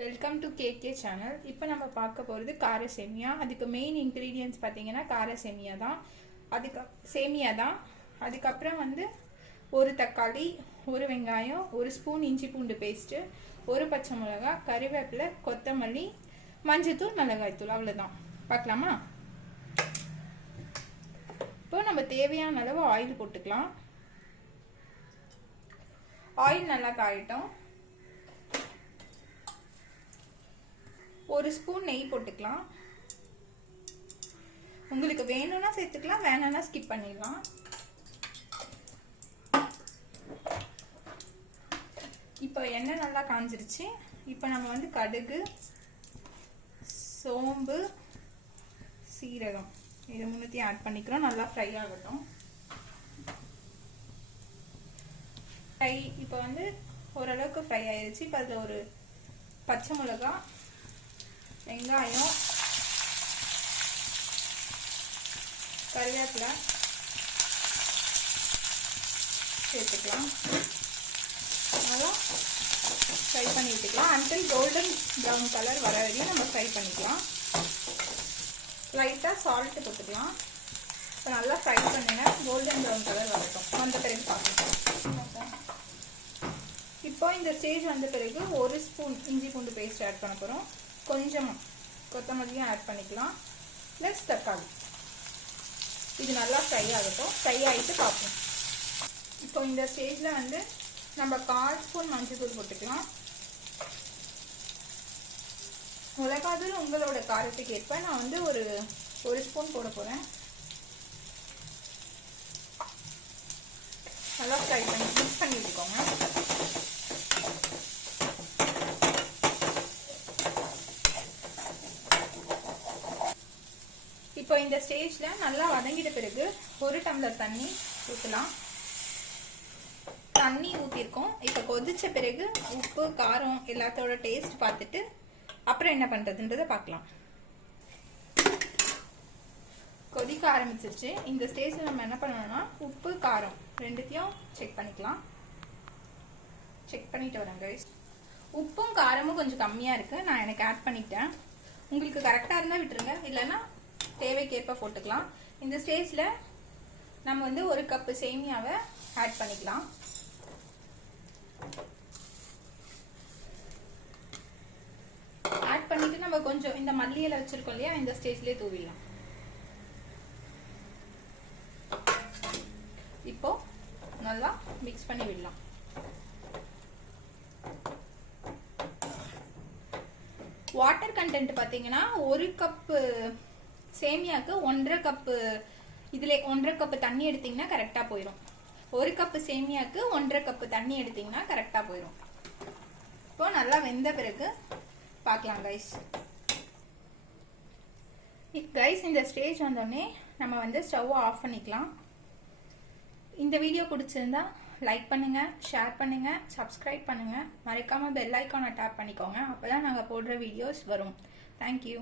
Welcome to KK channel. இப்போ நம்ம பார்க்க போகிறது கார சேமியா. அதுக்கு மெயின் இன்க்ரீடியன்ட்ஸ் பார்த்தீங்கன்னா கார சேமியா தான். அதுக்கப்புறம் வந்து ஒரு தக்காளி, ஒரு வெங்காயம், ஒரு ஸ்பூன் இஞ்சி பூண்டு பேஸ்ட்டு, ஒரு பச்சை மிளகா, கறிவேப்பிலை, கொத்தமல்லி, மஞ்சத்தூள், மிளகாய்த்தூள், அவ்வளோதான். பார்க்கலாமா? இப்போ நம்ம தேவையான அளவு ஆயில் போட்டுக்கலாம். ஆயில் நல்லா காயட்டும். ஒரு ஸ்பூன் நெய் போட்டுக்கலாம். உங்களுக்கு வேணும்னா சேர்த்துக்கலாம், வேணும்னா ஸ்கிப் பண்ணிடலாம். இப்போ எண்ணெய் நல்லா காஞ்சிருச்சு. இப்போ நம்ம வந்து கடுகு, சோம்பு, சீரகம் இது மூணுத்தையும் ஆட் பண்ணிக்கிறோம். நல்லா ஃப்ரை ஆகட்டும். இப்போ வந்து ஓரளவுக்கு ஃப்ரை ஆயிடுச்சு. இப்போ அதில் ஒரு பச்சை மிளகா, வெங்காயம், கறிவேப்பிலை சேர்த்துக்கலாம். நல்லா ஃப்ரை பண்ணி விட்டுக்கலாம். அன்டில் கோல்டன் ப்ரௌன் கலர் வர வரையும் நம்ம ஃப்ரை பண்ணிக்கலாம். லைட்டாக சால்ட்டு போட்டுக்கலாம். இப்போ நல்லா ஃப்ரை பண்ணுங்க, கோல்டன் ப்ரௌன் கலர் வரட்டும். வந்த பிறகு பார்த்துக்கலாம். இப்போ இந்த ஸ்டேஜ் வந்த பிறகு ஒரு ஸ்பூன் இஞ்சி பூண்டு பேஸ்ட் ஆட் பண்ண போகிறோம். கொஞ்சமாக கொத்தமல்லியும் ஆட் பண்ணிக்கலாம், ப்ளஸ் தக்காளி. இது நல்லா ஃப்ரை ஆகட்டும். ஃப்ரை ஆகிட்டு பார்ப்போம். இப்போ இந்த ஸ்டேஜில் வந்து நம்ம 1/4 ஸ்பூன் மஞ்சள் போட்டுக்கலாம். மிளகாத்தூள் உங்களோட காரத்துக்கு ஏற்ப நான் வந்து ஒரு ஸ்பூன் போட போகிறேன். நல்லா ஃப்ரை பண்ணி மிக்ஸ் பண்ணி விட்டுக்கோங்க. இப்போ இந்த ஸ்டேஜில் நல்லா வதங்கிட்ட பிறகு 1 டம்ளர் தண்ணி ஊற்றலாம். தண்ணி ஊற்றிருக்கோம். இப்போ கொதிச்ச பிறகு உப்பு, காரம் எல்லாத்தோட டேஸ்ட் பார்த்துட்டு அப்புறம் என்ன பண்ணுறதுன்றதை பார்க்கலாம். கொதிக்க ஆரம்பிச்சிருச்சு. இந்த ஸ்டேஜில் நம்ம என்ன பண்ணணும்னா உப்பு, காரம் ரெண்டுத்தையும் செக் பண்ணிக்கலாம். செக் பண்ணிட்டு வரேன் கைஸ். உப்பும் காரமும் கொஞ்சம் கம்மியாக இருக்குது. நான் எனக்கு ஆட் பண்ணிட்டேன். உங்களுக்கு கரெக்டாக இருந்தால் விட்டுருங்க, இல்லைன்னா தேவைக்கேற்ப போட்டுக்கலாம். இந்த ஸ்டேஜில் நம்ம வந்து 1 கப்பு சேமியாவை ஆட் பண்ணிக்கலாம். ஆட் பண்ணிட்டு நம்ம கொஞ்சம் இந்த மல்லி இலை வச்சிருக்கோம் இல்லையா, இந்த ஸ்டேஜ்லேயே தூவிடலாம். இப்போ நல்லா மிக்ஸ் பண்ணி விடலாம். வாட்டர் கண்டென்ட் பார்த்தீங்கன்னா 1 கப்பு சேமியாவுக்கு 1.5 கப்பு, இதில் 1.5 கப்பு தண்ணி எடுத்தீங்கன்னா கரெக்டாக போயிடும். 1 கப்பு சேமியாவுக்கு 1.5 கப்பு தண்ணி எடுத்தீங்கன்னா கரெக்டாக போயிடும். இப்போ நல்லா வெந்த பிறகு பார்க்கலாம் கைஸ். இந்த ஸ்டேஜ் வந்தோடனே நம்ம வந்து ஸ்டவ் ஆஃப் பண்ணிக்கலாம். இந்த வீடியோ பிடிச்சிருந்தா லைக் பண்ணுங்க, ஷேர் பண்ணுங்க, சப்ஸ்கிரைப் பண்ணுங்க. மறக்காம பெல் ஐக்கானை டேப் பண்ணிக்கோங்க. அப்பதான் நாங்கள் போடுற வீடியோஸ் வரும். தேங்க்யூ.